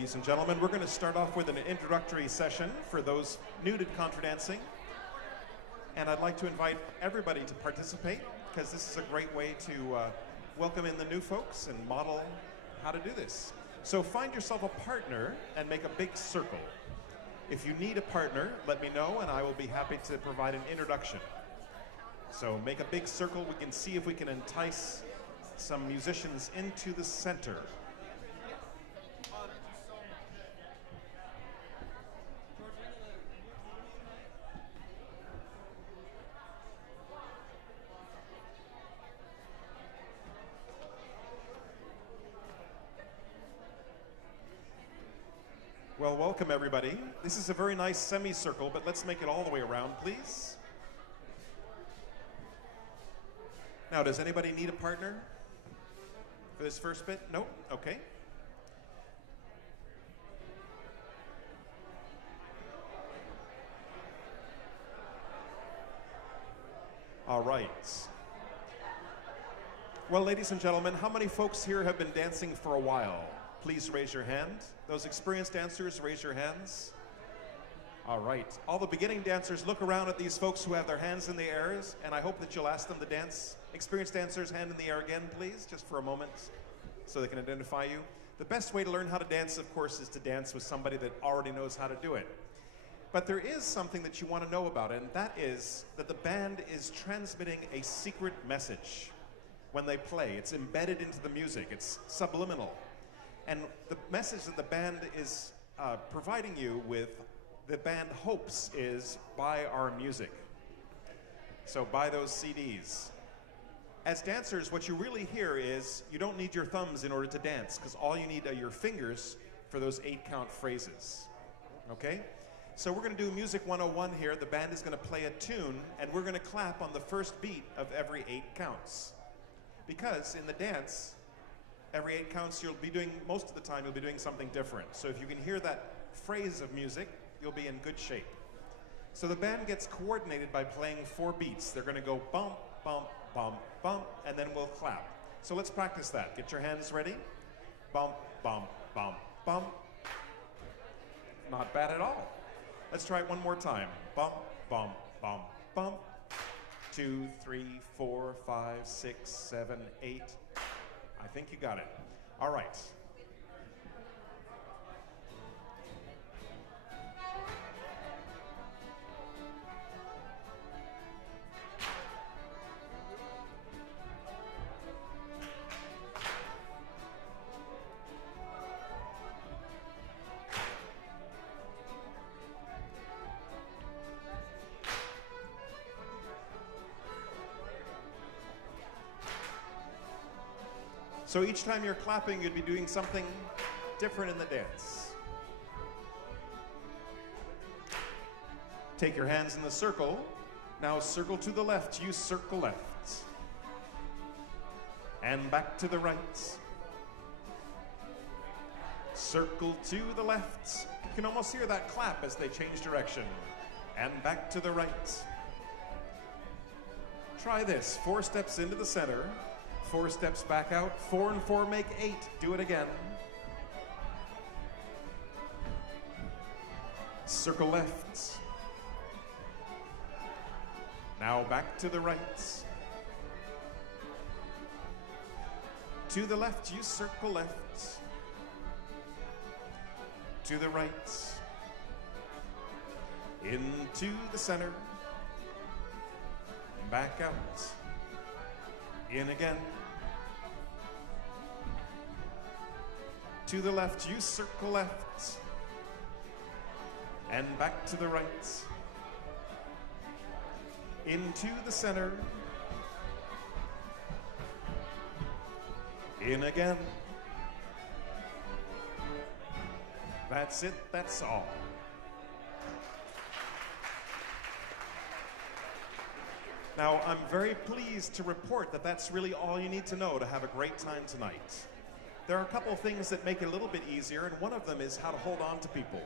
ladies and gentlemen. We're going to start off with an introductory session for those new to contra dancing. And I'd like to invite everybody to participate because this is a great way to welcome in the new folks and model how to do this. So find yourself a partner and make a big circle. If you need a partner, let me know and I will be happy to provide an introduction. So make a big circle. We can see if we can entice some musicians into the center. Well, welcome everybody. This is a very nice semicircle, but let's make it all the way around, please. Now, does anybody need a partner for this first bit? No? Okay. All right. Well, ladies and gentlemen, how many folks here have been dancing for a while? Please raise your hand. Those experienced dancers, raise your hands. All right. All the beginning dancers, look around at these folks who have their hands in the air, and I hope that you'll ask them to dance. Experienced dancers, hand in the air again, please, just for a moment, so they can identify you. The best way to learn how to dance, of course, is to dance with somebody that already knows how to do it. But there is something that you want to know about it, and that is that the band is transmitting a secret message when they play. It's embedded into the music. It's subliminal. And the message that the band is providing you with, the band hopes, is buy our music. So buy those CDs. As dancers, what you really hear is you don't need your thumbs in order to dance, because all you need are your fingers for those 8-count phrases. Okay? So we're going to do Music 101 here. The band is going to play a tune, and we're going to clap on the first beat of every 8 counts. Because in the dance, every 8 counts, you'll be doing, most of the time, you'll be doing something different. So if you can hear that phrase of music, you'll be in good shape. So the band gets coordinated by playing 4 beats. They're going to go bump, bump, bump, bump, and then we'll clap. So let's practice that. Get your hands ready. Bump, bump, bump, bump. Not bad at all. Let's try it one more time. Bump, bump, bump, bump. 2, 3, 4, 5, 6, 7, 8. I think you got it. All right. So each time you're clapping, you'd be doing something different in the dance. Take your hands in the circle. Now circle to the left, you circle left. And back to the right. Circle to the left. You can almost hear that clap as they change direction. And back to the right. Try this, 4 steps into the center. 4 steps back out. 4 and 4 make 8. Do it again. Circle left. Now back to the right. To the left, you circle left. To the right. Into the center. Back out. In again. To the left, you circle left. And back to the right. Into the center. In again. That's it, that's all. Now, I'm very pleased to report that that's really all you need to know to have a great time tonight. There are a couple of things that make it a little bit easier, and one of them is how to hold on to people.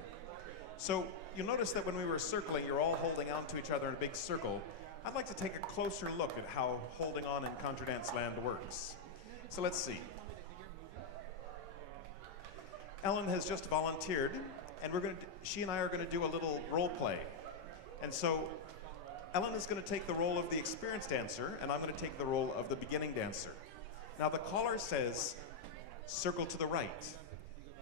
So you'll notice that when we were circling, you're all holding on to each other in a big circle. I'd like to take a closer look at how holding on in contra dance land works. So let's see. Ellen has just volunteered, and she and I are going to do a little role play. And so Ellen is going to take the role of the experienced dancer, and I'm going to take the role of the beginning dancer. Now the caller says, circle to the right.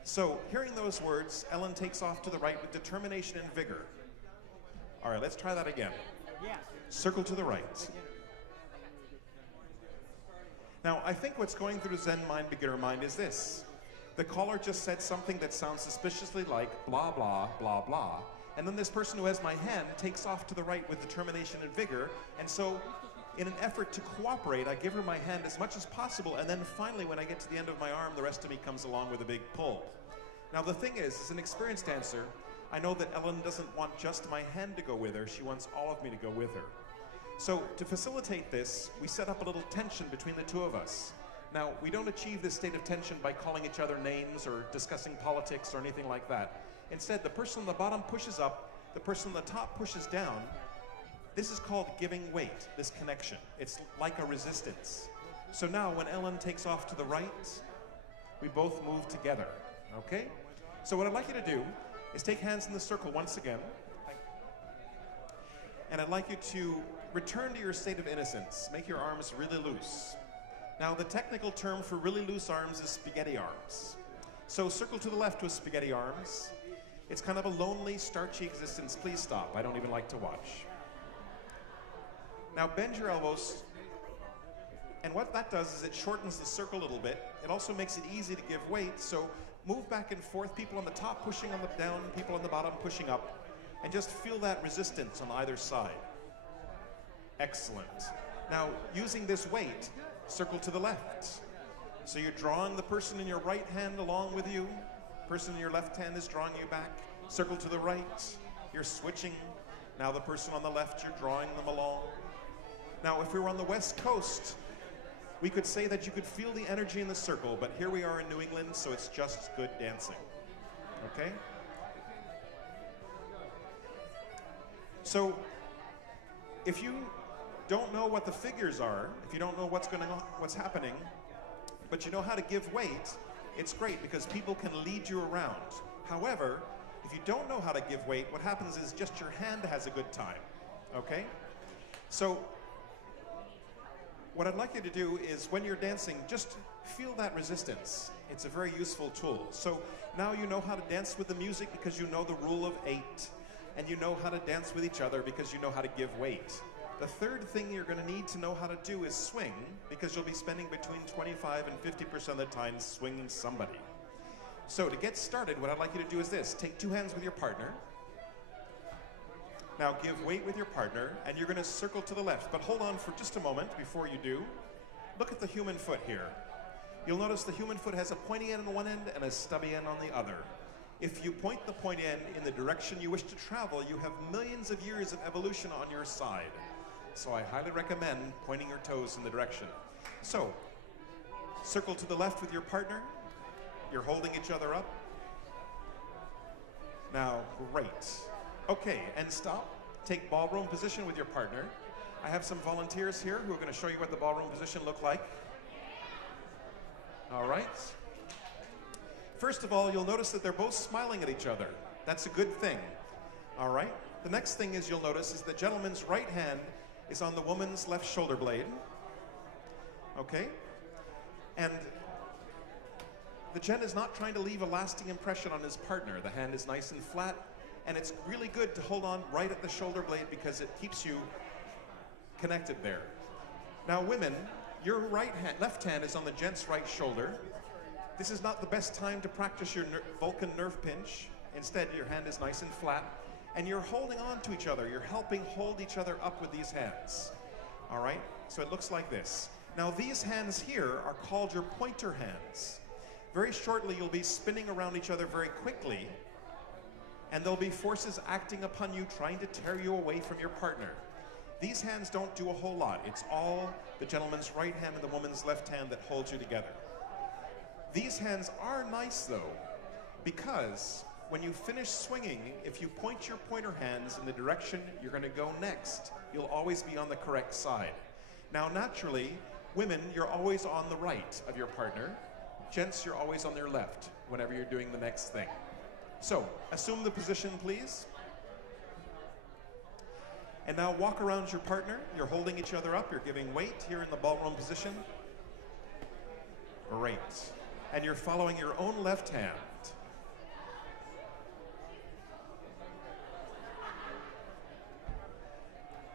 So hearing those words, Ellen takes off to the right with determination and vigor. All right, let's try that again. Circle to the right. Now, I think what's going through the Zen mind, beginner mind is this. The caller just said something that sounds suspiciously like blah, blah, blah, blah. And then this person who has my hand takes off to the right with determination and vigor. And so in an effort to cooperate, I give her my hand as much as possible. And then finally, when I get to the end of my arm, the rest of me comes along with a big pull. Now, the thing is, as an experienced dancer, I know that Ellen doesn't want just my hand to go with her. She wants all of me to go with her. So to facilitate this, we set up a little tension between the two of us. Now, we don't achieve this state of tension by calling each other names or discussing politics or anything like that. Instead, the person on the bottom pushes up, the person on the top pushes down. This is called giving weight, this connection. It's like a resistance. So now when Ellen takes off to the right, we both move together, okay? So what I'd like you to do is take hands in the circle once again. And I'd like you to return to your state of innocence. Make your arms really loose. Now, the technical term for really loose arms is spaghetti arms. So circle to the left with spaghetti arms. It's kind of a lonely, starchy existence. Please stop. I don't even like to watch. Now, bend your elbows. And what that does is it shortens the circle a little bit. It also makes it easy to give weight. So move back and forth. People on the top pushing on the down, people on the bottom pushing up. And just feel that resistance on either side. Excellent. Now, using this weight, circle to the left. So you're drawing the person in your right hand along with you. Person in your left hand is drawing you back. Circle to the right. You're switching. Now the person on the left, you're drawing them along. Now, if we were on the West Coast, we could say that you could feel the energy in the circle, but here we are in New England, so it's just good dancing. Okay? So, if you don't know what the figures are, if you don't know what's happening, but you know how to give weight, it's great because people can lead you around. However, if you don't know how to give weight, what happens is just your hand has a good time, okay? So, what I'd like you to do is when you're dancing, just feel that resistance. It's a very useful tool. So now you know how to dance with the music because you know the rule of 8, and you know how to dance with each other because you know how to give weight. The third thing you're going to need to know how to do is swing, because you'll be spending between 25 and 50% of the time swinging somebody. So to get started, what I'd like you to do is this. Take 2 hands with your partner. Now give weight with your partner, and you're going to circle to the left. But hold on for just a moment before you do. Look at the human foot here. You'll notice the human foot has a pointy end on one end and a stubby end on the other. If you point the pointy end in the direction you wish to travel, you have millions of years of evolution on your side. So I highly recommend pointing your toes in the direction. So, circle to the left with your partner. You're holding each other up. Now, great. Okay, and stop. Take ballroom position with your partner. I have some volunteers here who are going to show you what the ballroom position look like. All right. First of all, you'll notice that they're both smiling at each other. That's a good thing. All right. The next thing is you'll notice is the gentleman's right hand is on the woman's left shoulder blade. Okay? And the gent is not trying to leave a lasting impression on his partner. The hand is nice and flat, and it's really good to hold on right at the shoulder blade because it keeps you connected there. Now women, your left hand is on the gent's right shoulder. This is not the best time to practice your Vulcan nerve pinch. Instead, your hand is nice and flat, and you're holding on to each other. You're helping hold each other up with these hands. All right? So it looks like this. Now these hands here are called your pointer hands. Very shortly, you'll be spinning around each other very quickly, and there'll be forces acting upon you trying to tear you away from your partner. These hands don't do a whole lot. It's all the gentleman's right hand and the woman's left hand that holds you together. These hands are nice though, because when you finish swinging, if you point your pointer hands in the direction you're going to go next, you'll always be on the correct side. Now naturally, women, you're always on the right of your partner. Gents, you're always on their left whenever you're doing the next thing. So, assume the position, please. And now walk around your partner. You're holding each other up. You're giving weight here in the ballroom position. Great. And you're following your own left hand.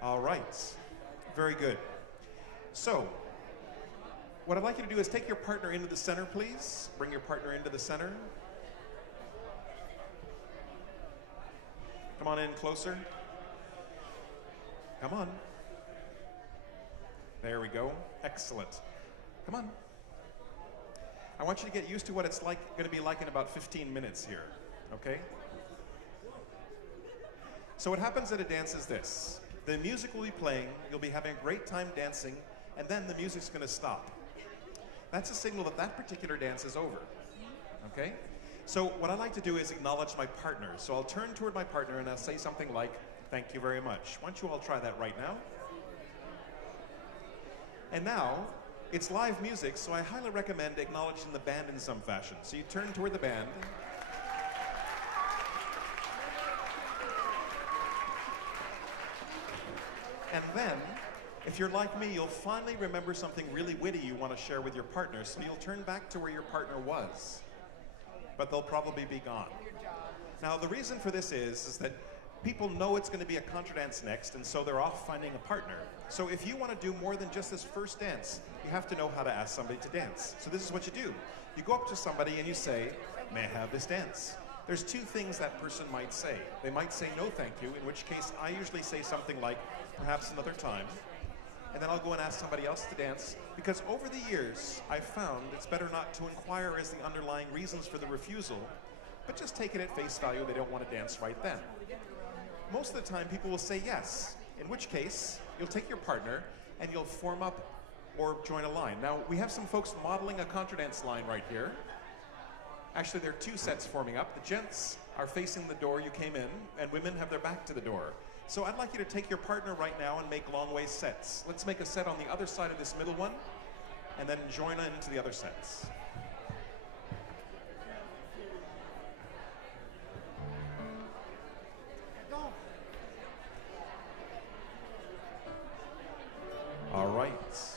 All right. Very good. So, what I'd like you to do is take your partner into the center, please. Bring your partner into the center. Come on in closer. Come on. There we go. Excellent. Come on. I want you to get used to what it's going to be like in about 15 minutes here, okay? So what happens at a dance is this. The music will be playing, you'll be having a great time dancing, and then the music's going to stop. That's a signal that that particular dance is over, okay? So what I like to do is acknowledge my partner. So I'll turn toward my partner and I'll say something like, "Thank you very much." Why don't you all try that right now? And now, it's live music, so I highly recommend acknowledging the band in some fashion. So you turn toward the band. And then, if you're like me, you'll finally remember something really witty you want to share with your partner, so you'll turn back to where your partner was. But they'll probably be gone. Now, the reason for this is that people know it's going to be a contra dance next, and so they're off finding a partner. So if you want to do more than just this first dance, you have to know how to ask somebody to dance. So this is what you do. You go up to somebody and you say, "May I have this dance?" There's two things that person might say. They might say no thank you, in which case I usually say something like, "Perhaps another time." And then I'll go and ask somebody else to dance, because over the years, I've found it's better not to inquire as the underlying reasons for the refusal, but just take it at face value they don't want to dance right then. Most of the time, people will say yes, in which case, you'll take your partner and you'll form up or join a line. Now, we have some folks modeling a contra dance line right here. Actually, there are two sets forming up. The gents are facing the door you came in, and women have their back to the door. So I'd like you to take your partner right now and make long way sets. Let's make a set on the other side of this middle one, and then join into the other sets. All right.